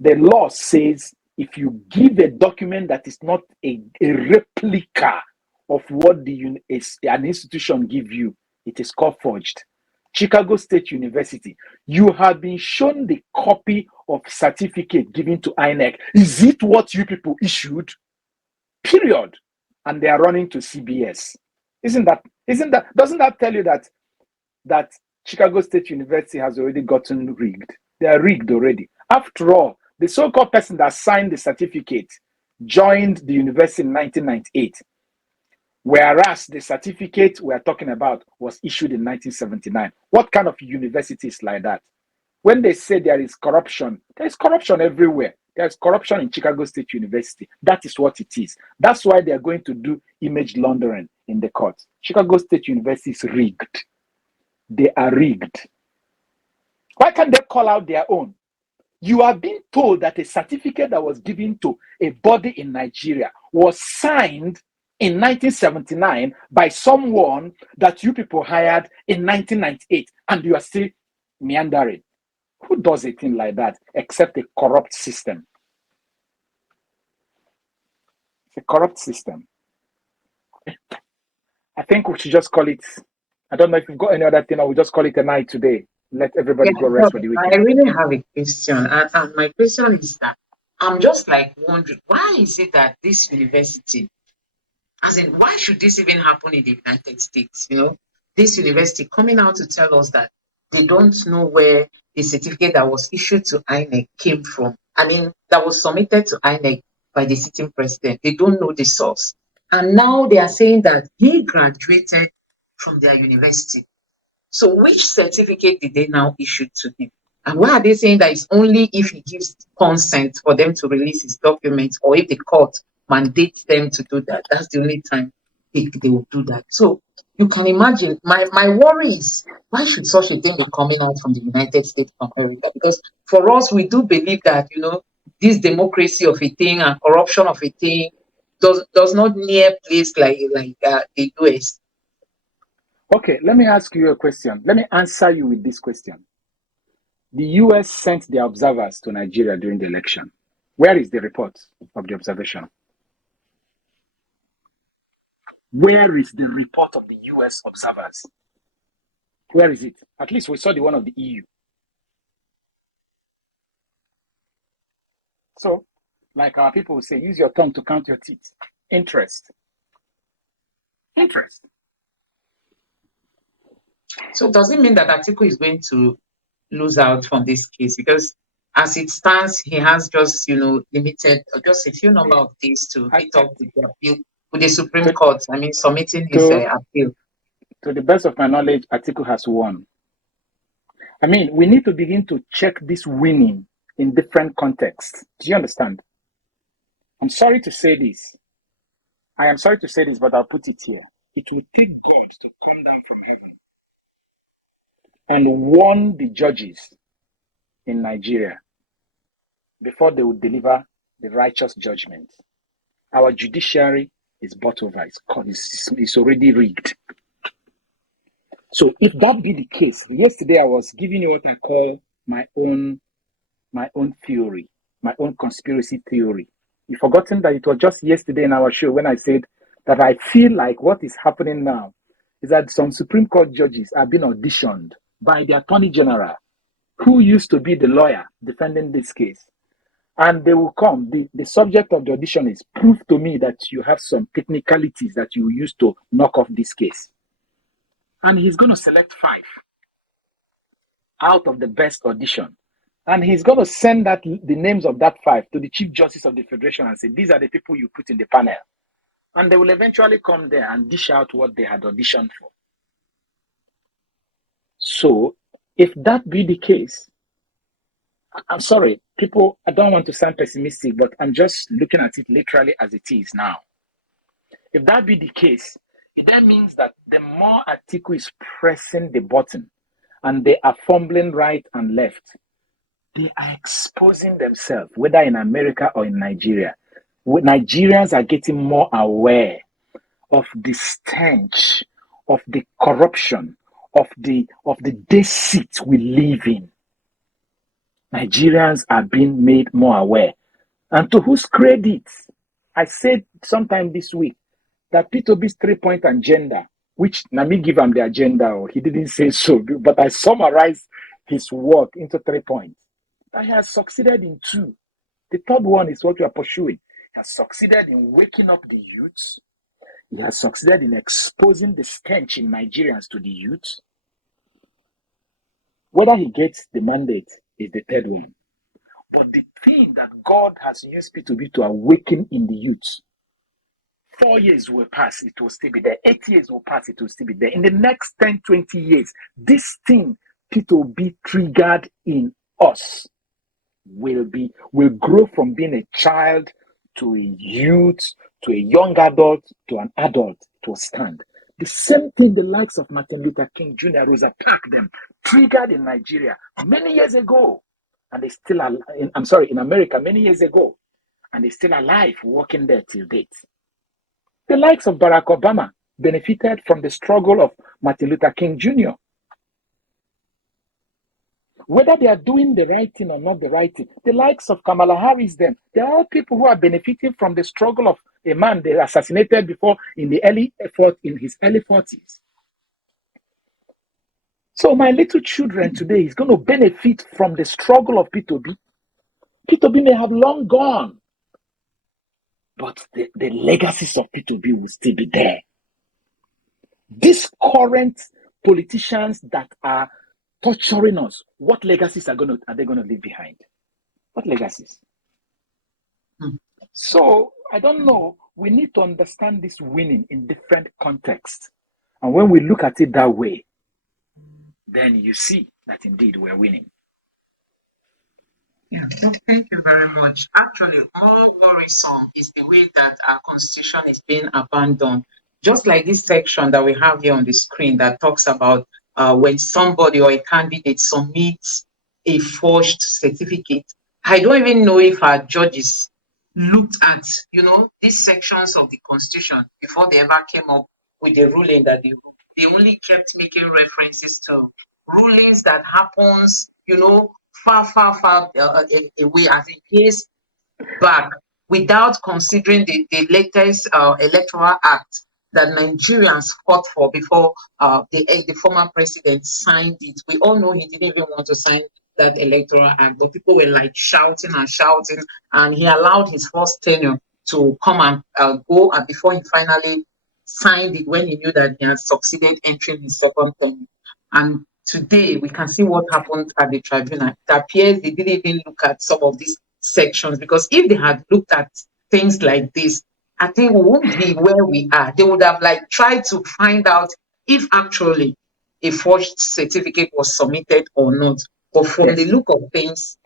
The law says if you give a document that is not a replica of what an institution give you, it is called forged. Chicago State University, you have been shown the copy of certificate given to INEC. Is it what you people issued? Period. And they are running to CBS. Doesn't that tell you that Chicago State University has already gotten rigged? They are rigged already. After all, the so-called person that signed the certificate joined the university in 1998, whereas the certificate we are talking about was issued in 1979. What kind of university is like that? When they say there is corruption everywhere. There's corruption in Chicago State University. That is what it is. That's why they are going to do image laundering in the court. Chicago State University is rigged. They are rigged. Why can't they call out their own? You are being told that a certificate that was given to a body in Nigeria was signed in 1979 by someone that you people hired in 1998, and you are still meandering. Who does a thing like that except a corrupt system? It's a corrupt system. I think we should just call it, I don't know if you've got any other thing, or we'll just call it a night today. Let everybody go rest for the weekend. I really have a question. And my question is that I'm just like wondering, why is it that this university, as in, why should this even happen in the United States? This university coming out to tell us that they don't know where the certificate that was issued to INEC came from. I mean, that was submitted to INEC by the sitting president. They don't know the source. And now they are saying that he graduated from their university. So which certificate did they now issue to him? And why are they saying that it's only if he gives consent for them to release his documents, or if the court mandates them to do that? That's the only time they will do that. So you can imagine, my worry is, why should such a thing be coming out from the United States of America? Because for us, we do believe that, this democracy of a thing and corruption of a thing does not near place like the US. Okay, let me ask you a question. Let me answer you with this question. The US sent their observers to Nigeria during the election. Where is the report of the observation? Where is the report of the US observers? Where is it? At least we saw the one of the EU. So, like our people say, use your tongue to count your teeth. Interest. So does it mean that Atiku is going to lose out from this case? Because as it stands, he has just, limited just a few number of days to meet up with the appeal with the Supreme Court. I mean, submitting his appeal. To the best of my knowledge, Atiku has won. I mean, we need to begin to check this winning in different contexts. Do you understand? I'm sorry to say this. I am sorry to say this, but I'll put it here. It will take God to come down from heaven and warn the judges in Nigeria before they will deliver the righteous judgment. Our judiciary is bought over. It's already rigged. So if that be the case, yesterday I was giving you what I call my own theory, my own conspiracy theory. You've forgotten that it was just yesterday in our show when I said that I feel like what is happening now is that some Supreme Court judges are being auditioned by the Attorney General, who used to be the lawyer defending this case. And they will come. The subject of the audition is prove to me that you have some technicalities that you use to knock off this case. And he's going to select 5 out of the best audition. And he's going to send the names of that 5 to the Chief Justice of the Federation and say, these are the people you put in the panel. And they will eventually come there and dish out what they had auditioned for. So, if that be the case, I'm sorry, people, I don't want to sound pessimistic, but I'm just looking at it literally as it is now. If that be the case, it then means that the more Atiku is pressing the button and they are fumbling right and left, they are exposing themselves, whether in America or in Nigeria. Nigerians are getting more aware of the stench, of the corruption, of the deceit we live in. Nigerians are being made more aware. And to whose credit? I said sometime this week that Peter Obi's 3-point agenda, which Nami give him the agenda, or he didn't say so, but I summarized his work into 3 points. That he has succeeded in 2. The third one is what we are pursuing. He has succeeded in waking up the youth. He has succeeded in exposing the stench in Nigerians to the youth. Whether he gets the mandate is the third one. But the thing that God has used Peter Obi to awaken in the youth, 4 years will pass, it will still be there. 8 years will pass, it will still be there. In the next 10, 20 years, this thing Peter Obi triggered in us will grow from being a child to a youth, to a young adult, to an adult, to a stand. The same thing the likes of Martin Luther King Jr., Rosa Parks, them triggered in Nigeria many years ago. And they still are, in America many years ago. And they're still alive, working there till date. The likes of Barack Obama benefited from the struggle of Martin Luther King Jr. Whether they are doing the right thing or not the right thing, the likes of Kamala Harris, them, they're all people who are benefiting from the struggle of a man they assassinated before in his early 40s. So my little children today is going to benefit from the struggle of Peter Obi. Peter Obi may have long gone, but the legacies of Peter Obi will still be there. These current politicians that are torturing us, what legacies are they going to leave behind? What legacies? So I don't know. We need to understand this winning in different contexts. And when we look at it that way, then you see that indeed we're winning. Yeah, thank you very much. Actually, more worrisome is the way that our constitution is being abandoned. Just like this section that we have here on the screen that talks about when somebody or a candidate submits a forged certificate. I don't even know if our judges looked at, these sections of the constitution before they ever came up with the ruling that they only kept making references to rulings that happens, far away, as in years back, without considering the latest electoral act that Nigerians fought for before the former president signed it. We all know he didn't even want to sign that electoral act, but people were like shouting, and he allowed his first tenure to come and go, and before he finally signed it, when he knew that he had succeeded entering his second term. And today we can see what happened at the tribunal. It appears they didn't even look at some of these sections, because if they had looked at things like this, I think we won't be where we are. They would have tried to find out if actually a forged certificate was submitted or not. But from the look of things,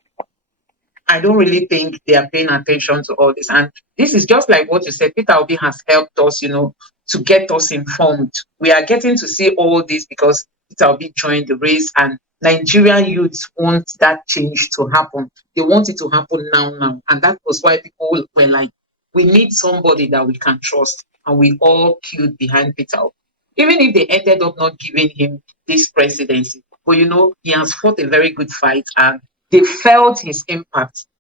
I don't really think they are paying attention to all this. And this is just like what you said. Peter Obi has helped us, to get us informed. We are getting to see all this because Peter Obi joined the race, and Nigerian youths want that change to happen. They want it to happen now. And that was why people were like, we need somebody that we can trust. And we all queued behind Peter Obi. Even if they ended up not giving him this presidency. But he has fought a very good fight, and they felt his impact